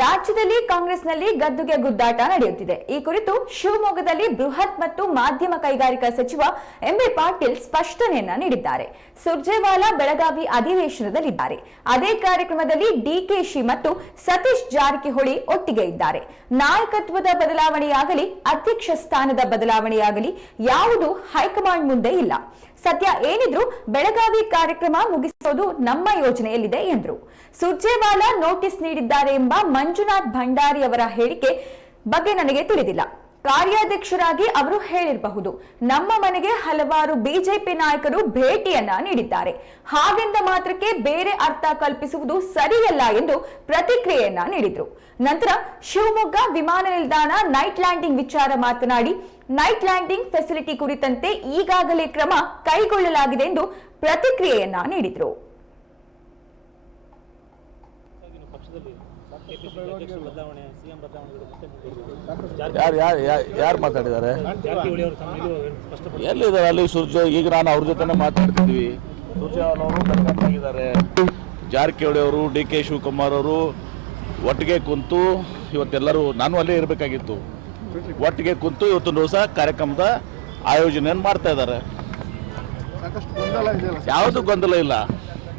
ರಾಜ್ಯದಲ್ಲಿ ಕಾಂಗ್ರೆಸ್ನಲ್ಲಿ ಗದ್ದುಗೆ ಗುದ್ದಾಟ ನಡೆಯುತ್ತಿದೆ. ಈ ಕುರಿತು ಶಿವಮೊಗ್ಗದಲ್ಲಿ ಬೃಹತ್ ಮತ್ತು ಮಾಧ್ಯಮ ಕೈಗಾರಿಕಾ ಸಚಿವ ಎಂಬಿ ಪಾಟೀಲ್ ಸ್ಪಷ್ಟನೆಯನ್ನ ನೀಡಿದ್ದಾರೆ. ಸುರ್ಜೇವಾಲಾ ಬೆಳಗಾವಿ ಅಧಿವೇಶನದಲ್ಲಿದ್ದಾರೆ. ಅದೇ ಕಾರ್ಯಕ್ರಮದಲ್ಲಿ ಡಿಕೆಶಿ ಮತ್ತು ಸತೀಶ್ ಜಾರಕಿಹೊಳಿ ಒಟ್ಟಿಗೆ ಇದ್ದಾರೆ. ನಾಯಕತ್ವದ ಬದಲಾವಣೆಯಾಗಲಿ, ಅಧ್ಯಕ್ಷ ಸ್ಥಾನದ ಬದಲಾವಣೆಯಾಗಲಿ, ಯಾವುದು ಹೈಕಮಾಂಡ್ ಮುಂದೆ ಇಲ್ಲ. ಸದ್ಯ ಏನಿದ್ರು ಬೆಳಗಾವಿ ಕಾರ್ಯಕ್ರಮ ಮುಗಿಸೋದು ನಮ್ಮ ಯೋಜನೆಯಲ್ಲಿದೆ ಎಂದರು. ಸುರ್ಜೇವಾಲಾ ನೋಟಿಸ್ ನೀಡಿದ್ದಾರೆ ಎಂಬ ಮಂಜುನಾಥ್ ಭಂಡಾರಿ ಅವರ ಹೇಳಿಕೆ ಬಗ್ಗೆ ನನಗೆ ತಿಳಿದಿಲ್ಲ. ಕಾರ್ಯಾಧ್ಯಕ್ಷರಾಗಿ ಅವರು ಹೇಳಿರಬಹುದು. ನಮ್ಮ ಮನೆಗೆ ಹಲವಾರು ಬಿಜೆಪಿ ನಾಯಕರು ಭೇಟಿಯನ್ನ ನೀಡಿದ್ದಾರೆ. ಹಾಗೆಂದ ಮಾತ್ರಕ್ಕೆ ಬೇರೆ ಅರ್ಥ ಕಲ್ಪಿಸುವುದು ಸರಿಯಲ್ಲ ಎಂದು ಪ್ರತಿಕ್ರಿಯೆಯನ್ನ ನೀಡಿದ್ರು. ನಂತರ ಶಿವಮೊಗ್ಗ ವಿಮಾನ ನಿಲ್ದಾಣ ನೈಟ್ ಲ್ಯಾಂಡಿಂಗ್ ವಿಚಾರ ಮಾತನಾಡಿ, ನೈಟ್ ಲ್ಯಾಂಡಿಂಗ್ ಫೆಸಿಲಿಟಿ ಕುರಿತಂತೆ ಈಗಾಗಲೇ ಕ್ರಮ ಕೈಗೊಳ್ಳಲಾಗಿದೆ ಎಂದು ಪ್ರತಿಕ್ರಿಯೆಯನ್ನ ನೀಡಿದ್ರು. ಯಾರು ಯಾರು ಯಾರು ಮಾತಾಡಿದ್ದಾರೆ? ಎಲ್ಲಿದ್ದಾರೆ ಅಲ್ಲಿ ಸುರ್ಜೋ? ಈಗ ನಾನು ಅವ್ರ ಜೊತೆನೇ ಮಾತಾಡ್ತಿದ್ವಿ. ಸುರ್ಜೇವಾಲ ಅವರು ಕರ್ನಾಟಕಿದ್ದಾರೆ ಜಾರಕಿಹೊಳಿ ಅವರು ಡಿ ಕೆ ಶಿವಕುಮಾರ್ ಅವರು ಒಟ್ಟಿಗೆ ಕುಂತು ಇವತ್ತೆಲ್ಲರೂ ನಾನು ಅಲ್ಲೇ ಇರಬೇಕಾಗಿತ್ತು. ಒಟ್ಟಿಗೆ ಕುಂತು ಇವತ್ತೊಂದು ದಿವಸ ಕಾರ್ಯಕ್ರಮದ ಆಯೋಜನೆಯನ್ನು ಮಾಡ್ತಾ ಇದ್ದಾರೆ. ಯಾವುದು ಗೊಂದಲ ಇಲ್ಲ.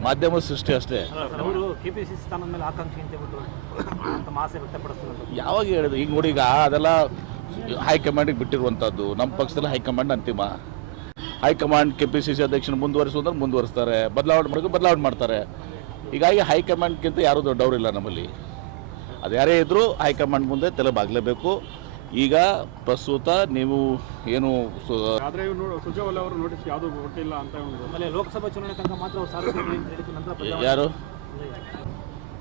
ಮಾಧ್ಯಮ ಸೃಷ್ಟಿ ಅಷ್ಟೇ. ಅವರು ಕೆಪಿಸಿಸಿ ಸ್ಥಾನದ ಮೇಲೆ ಆಕಾಂಕ್ಷಿ ಅಂತ ಹೇಳ್ಬಿಟ್ಟು ತಮ್ಮ ಆಸೆ ವ್ಯಕ್ತಪಡಿಸ್ತಿರೋದು. ಯಾವಾಗ ಹೇಳಿದ್ರು? ಈಗ ನೋಡಿ ಈಗ ಅದೆಲ್ಲ ಹೈಕಮಾಂಡಿಗೆ ಬಿಟ್ಟಿರುವಂಥದ್ದು. ನಮ್ಮ ಪಕ್ಷದಲ್ಲಿ ಹೈಕಮಾಂಡ್ ಅಂತಿಮ. High command K P C C ಅಧ್ಯಕ್ಷನ ಮುಂದುವರಿಸುವುದ್ರೆ ಮುಂದುವರಿಸ್ತಾರೆ. ಬದಲಾವಣೆ ಮಾಡೋದು ಬದಲಾವಣೆ ಮಾಡ್ತಾರೆ. ಹೀಗಾಗಿ ಹೈಕಮಾಂಡ್ಗಿಂತ ಯಾರೂ ದೊಡ್ಡವರಿಲ್ಲ ನಮ್ಮಲ್ಲಿ. ಅದು ಯಾರೇ ಇದ್ದರೂ ಹೈಕಮಾಂಡ್ ಮುಂದೆ ತಲೆ ಬಾಗಲೇಬೇಕು. ಈಗ ಪ್ರಸ್ತುತ ನೀವು ಏನು ಸು- ಆದ್ರೆ ಅವರು ನೋಟಿಸ್ ಯಾವುದು ಕೊಟ್ಟಿಲ್ಲ ಅಂತ ಒಂದು ಆಮೇಲೆ ಲೋಕಸಭಾ ಚುನಾವಣೆ ತನಕ ಮಾತ್ರ ಅವರು ಸಾರ್ವಜನಿಕ ಹೇಳಿದ ನಂತರ ಬದಲಾವಣೆ ಯಾರು?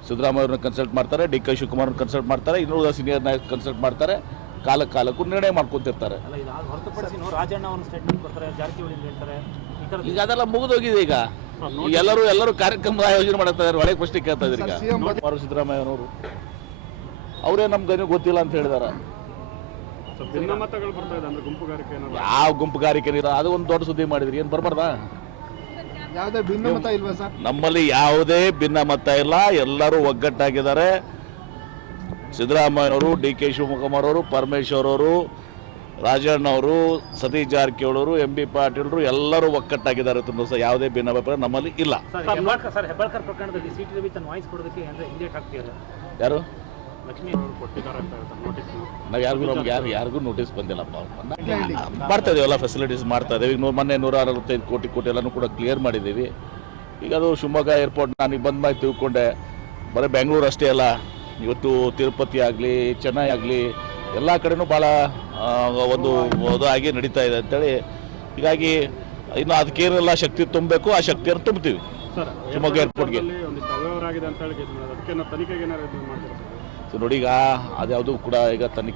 ಸಿದ್ದರಾಮಯ್ಯ ಅವ್ರನ್ನ ಕನ್ಸಲ್ಟ್ ಮಾಡ್ತಾರೆ ಡಿ ಕೆ ಶಿವಕುಮಾರ್ ಕನ್ಸಲ್ಟ್ ಮಾಡ್ತಾರೆ ಇನ್ನೂರು ಸೀನಿಯರ್ ನಾಯಕ ಕನ್ಸಲ್ಟ್ ಮಾಡ್ತಾರೆ ಕಾಲ ಕಾಲಕ್ಕೂ ನಿರ್ಣಯ ಮಾಡ್ಕೊತಿರ್ತಾರೆ. ಈಗ ಅದೆಲ್ಲ ಮುಗಿದೋಗಿದೆ ಈಗ. ಎಲ್ಲರೂ ಎಲ್ಲರೂ ಕಾರ್ಯಕ್ರಮದ ಆಯೋಜನೆ ಮಾಡ್ತಾ ಇದ್ದಾರೆ ಒಳಗೆ ಪ್ರಶ್ನೆ ಕೇಳ್ತಾ ಇದ್ದಾರೆ ಈಗ. ಕುಮಾರ ಸಿದ್ದರಾಮಯ್ಯನವರು ಅವರೇ ನಮ್ಗೆ ಗೊತ್ತಿಲ್ಲ ಅಂತ ಹೇಳಿದಾರೆ. ಬರ್ತಾ ಇದೆ ಅಂದ್ರೆ ಗುಂಪುಗಾರಿಕೆ ಏನಾದ್ರು ಯಾವ ಗುಂಪುಗಾರಿಕೆ ಅದು ಒಂದು ದೊಡ್ಡ ಸುದ್ದಿ ಮಾಡಿದ್ರಿ ಏನು ಬರ್ಬಾರ್ದಾ? ಯಾವುದೇ ಭಿನ್ನಮತ ಇಲ್ವಾ ಸರ್? ನಮ್ಮಲ್ಲಿ ಯಾವುದೇ ಭಿನ್ನಮತ ಇಲ್ಲ ಎಲ್ಲರೂ ಒಗ್ಗಟ್ಟಾಗಿದ್ದಾರೆ. ಸಿದ್ದರಾಮಯ್ಯನವರು ಡಿ ಕೆ ಶಿವಕುಮಾರ್ ಅವರು ಪರಮೇಶ್ವರ್ ಅವರು ರಾಜಣ್ಣ ಅವರು ಸತೀಶ್ ಜಾರಕಿಹೊಳಿ ಅವರು ಎಂ ಬಿ ಪಾಟೀಲ್ರು ಎಲ್ಲರೂ ಒಕ್ಕಟ್ಟಾಗಿದ್ದಾರೆ ತುಂಬ ಯಾವುದೇ ಭಿನ್ನಾಭಿಪ್ರಾಯ ನಮ್ಮಲ್ಲಿ ಇಲ್ಲ. ಸರ್ ಹೆಬ್ಬಾಳ್ಕರ್ ಸರ್ ಹೆಬ್ಬಾಳ್ಕರ್ ಪ್ರಕರಣದಲ್ಲಿ ಸಿ ಟಿ ರವಿ ತನ್ನ ವಾಯ್ಸ್ ಕೊಡೋದಕ್ಕೆ ಅಂದ್ರೆ ಇಂಡಿಯೇಟ್ ಆಗ್ತಿದ್ದಾರೆ. ಯಾರು? ಲಕ್ಷ್ಮಿ ಅವರು ಕೊಟ್ಟಿದ್ದಾರೆ ಅಂತ ನೋಟಿಸ್ ನಾವು ಯಾರಿಗೂ ನಮ್ಗೆ ಯಾರು ಯಾರಿಗೂ ನೋಟಿಸ್ ಬಂದಿಲ್ಲಪ್ಪ ಮಾಡ್ತಾ ಇದೀವಿ ಎಲ್ಲ ಫೆಸಿಲಿಟೀಸ್ ಮಾಡ್ತಾ ಇದ್ದೀವಿ ಈಗ ನೂರು ಮೊನ್ನೆ ನೂರ ಅರವತ್ತೈದು ಕೋಟಿ ಕೋಟಿ ಎಲ್ಲನೂ ಕೂಡ ಕ್ಲಿಯರ್ ಮಾಡಿದ್ದೀವಿ ಈಗ ಅದು ಶಿವಮೊಗ್ಗ ಏರ್ಪೋರ್ಟ್ ನಾನು ಈಗ ಬಂದ ಮಾಡಿ ತಿಳ್ಕೊಂಡೆ. ಬರೀ ಬೆಂಗಳೂರು ಅಷ್ಟೇ ಅಲ್ಲ ಇವತ್ತು ತಿರುಪತಿ ಆಗಲಿ ಚೆನ್ನೈ ಆಗಲಿ ಎಲ್ಲ ಕಡೆನೂ ಭಾಳ ಒಂದು ಆಗಿ ನಡೀತಾ ಇದೆ ಅಂತೇಳಿ. ಹೀಗಾಗಿ ಇನ್ನು ಅದಕ್ಕೇನೆಲ್ಲ ಶಕ್ತಿ ತುಂಬಬೇಕು ಆ ಶಕ್ತಿಯನ್ನು ತುಂಬ್ತೀವಿ. ಶಿವಮೊಗ್ಗ ಏರ್ಪೋರ್ಟ್ಗೆ ಸೊ ನೋಡಿ ಈಗ ಅದ್ಯಾವುದು ಕೂಡ ಈಗ ತನಿಖೆ